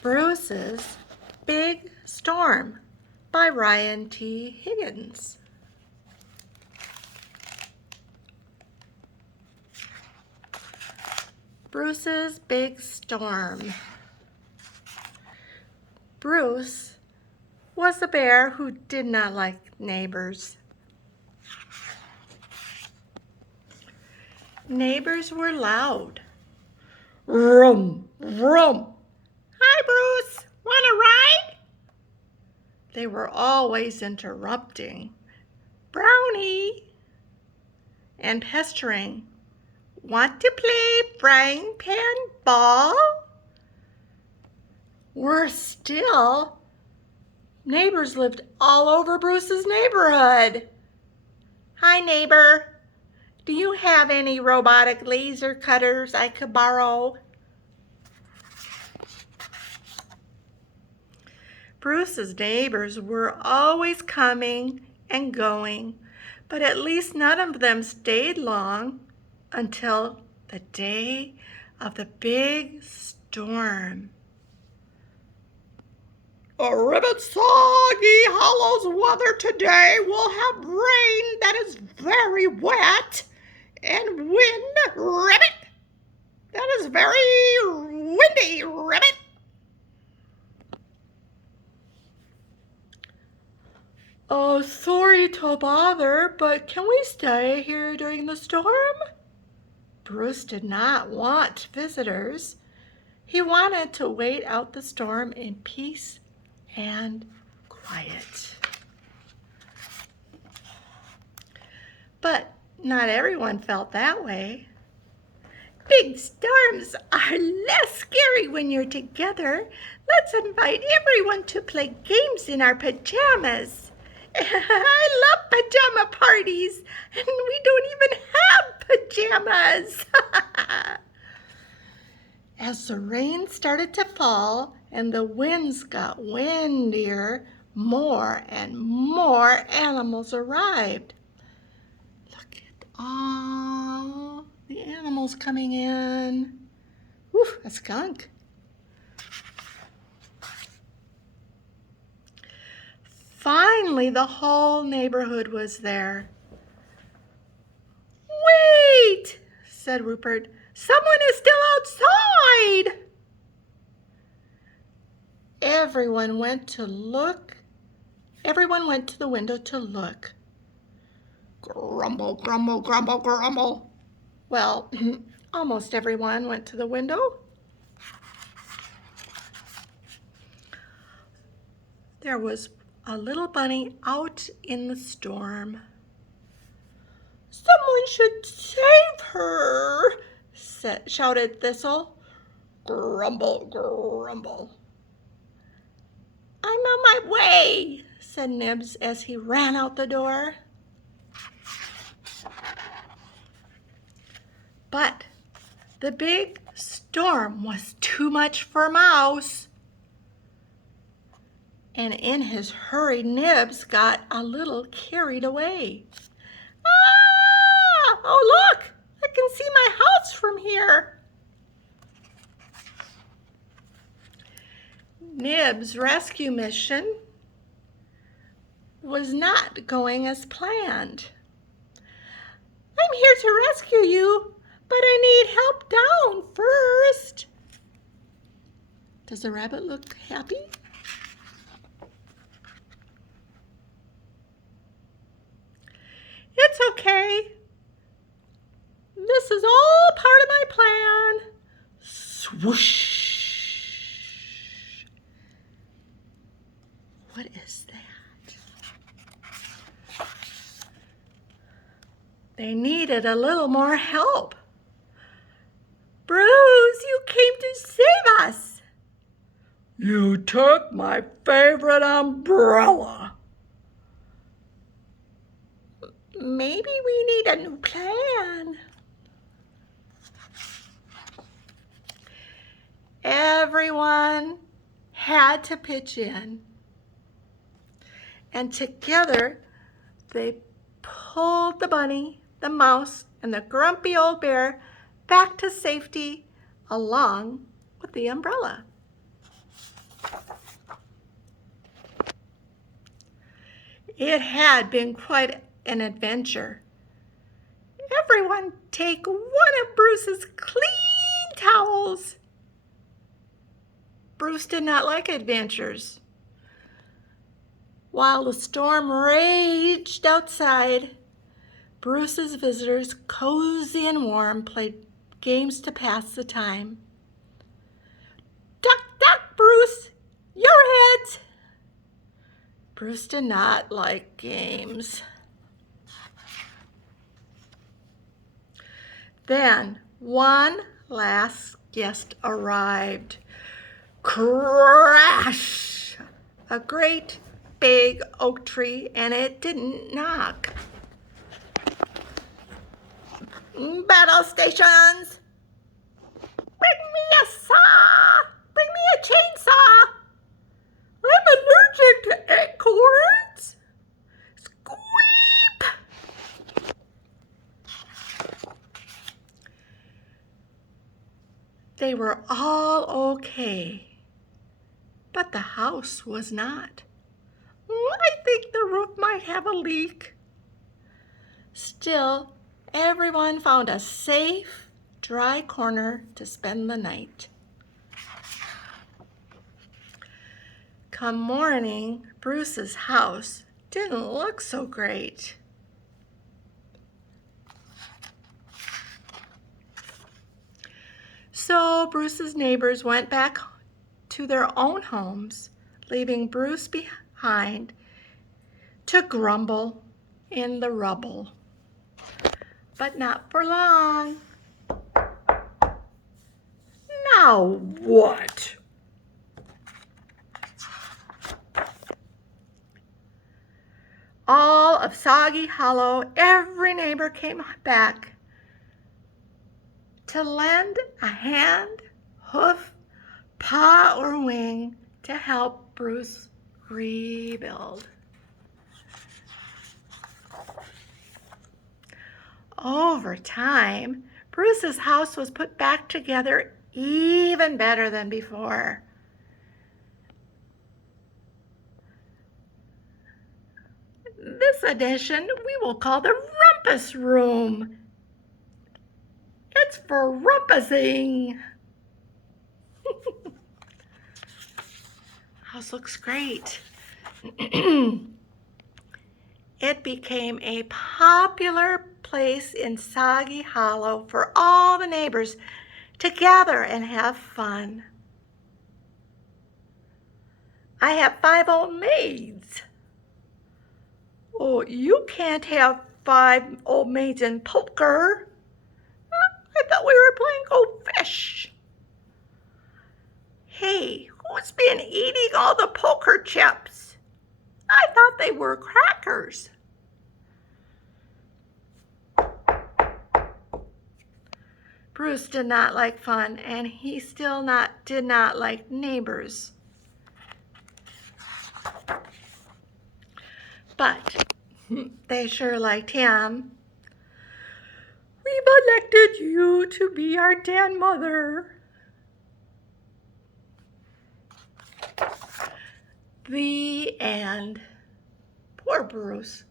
Bruce's Big Storm by Ryan T. Higgins. Bruce's Big Storm. Bruce was a bear who did not like neighbors. Neighbors were loud. Rum, rum. Hi, Bruce. Want a ride? They were always interrupting. Brownie. And pestering. Want to play frying pan ball? Worse still, neighbors lived all over Bruce's neighborhood. Hi, neighbor. Do you have any robotic laser cutters I could borrow? Bruce's neighbors were always coming and going, but at least none of them stayed long until the day of the big storm. A ribbit soggy Hallows weather today will have rain that is very wet and wind, ribbit, that is very windy, ribbit. Oh, sorry to bother, but can we stay here during the storm? Bruce did not want visitors. He wanted to wait out the storm in peace and quiet. But not everyone felt that way. Big storms are less scary when you're together. Let's invite everyone to play games in our pajamas. I love pajama parties, and we don't even have pajamas. As the rain started to fall and the winds got windier, more and more animals arrived. Look at all the animals coming in. Whew, a skunk. Finally, the whole neighborhood was there. Wait, said Rupert. Someone is still outside. Everyone went to the window to look. Grumble, grumble, grumble, grumble. Well, almost everyone went to the window. There was a little bunny out in the storm. Someone should save her, shouted Thistle. Grumble, grumble. I'm on my way, said Nibs as he ran out the door. But the big storm was too much for Mouse. And in his hurry, Nibs got a little carried away. Ah! Oh, look! I can see my house from here. Nibs' rescue mission was not going as planned. I'm here to rescue you, but I need help down first. Does the rabbit look happy? It's okay. This is all part of my plan. Swoosh. What is that? They needed a little more help. Bruce, you came to save us. You took my favorite umbrella. Maybe we need a new plan. Everyone had to pitch in. And together they pulled the bunny, the mouse, and the grumpy old bear back to safety along with the umbrella. It had been quite an adventure. Everyone take one of Bruce's clean towels. Bruce did not like adventures. While the storm raged outside, Bruce's visitors, cozy and warm, played games to pass the time. Duck, duck, Bruce, your heads. Bruce did not like games. Then one last guest arrived. Crash! A great big oak tree, and it didn't knock. Battle stations! Bring me a saw! Bring me a chainsaw! I'm allergic to acorns! Squeep! They were all okay, but the house was not. I think the roof might have a leak. Still, everyone found a safe, dry corner to spend the night. Come morning, Bruce's house didn't look so great. So Bruce's neighbors went back to their own homes, leaving Bruce behind to grumble in the rubble. But not for long. Now what? All of Soggy Hollow, every neighbor came back to lend a hand, hoof, paw, or wing to help Bruce rebuild. Over time, Bruce's house was put back together even better than before. This addition we will call the Rumpus Room. It's for rumpusing. House looks great. It became a popular place in Soggy Hollow for all the neighbors to gather and have fun. I have 5 old maids. Oh, you can't have 5 old maids in poker. I thought we were playing Go Fish. Hey, who's been eating all the poker chips? I thought they were crackers. Bruce did not like fun, and he still did not like neighbors. But they sure liked him. We've elected you to be our den mother. The end. Poor Bruce.